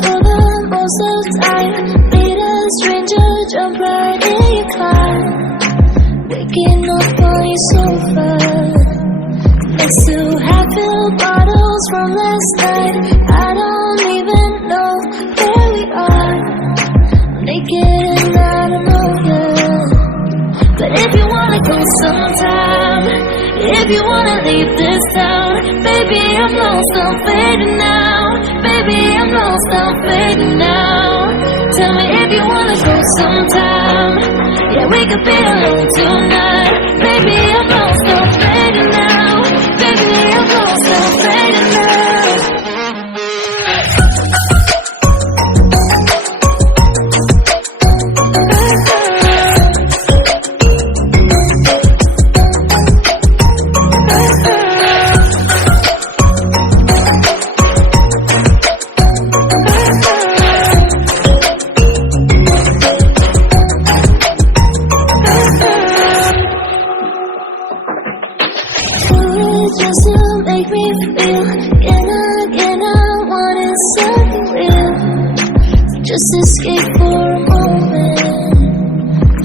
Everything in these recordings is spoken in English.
for the most of the time. Meet a stranger, jump right in your car. Waking up on your sofa next to half-filled bottles from last night. I don't even know where we are. Naked and I don't know you. But if you wanna go sometime, if you wanna leave this town, baby, I'm lost, I'm fading now. Baby, I'm lost, I'm fading now. Tell me if you wanna go sometime. Yeah, we could be alone tonight. Baby, I'm lost, I'm fading now. Baby, I'm lost, I'm fading now. Just to make me feel again, I wanted something real. Just escape for a moment,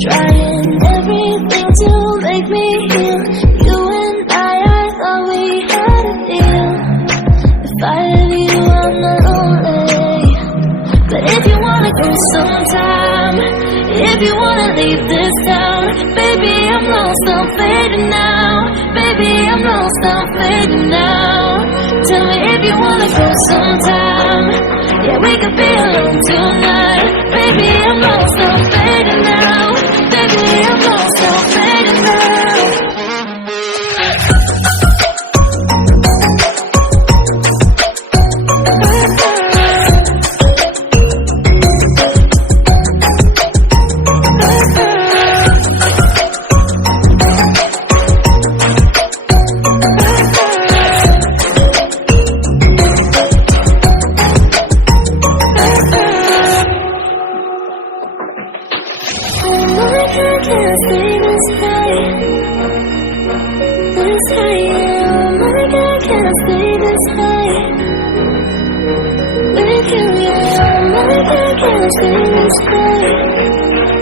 trying everything to make me heal. You and I thought we had a deal. If I have you, I'm not lonely. But if you wanna go sometime, if you wanna leave this town, baby, I'm lost, I'm fading now. Baby, I'm lost, I'm fading now. Tell me if you wanna go sometime. Yeah, we could be alone tonight. Baby, I'm lost, I'm fading now. Baby, I'm lost, I'm fading now. With you, yeah, oh my God, can't I stay this high?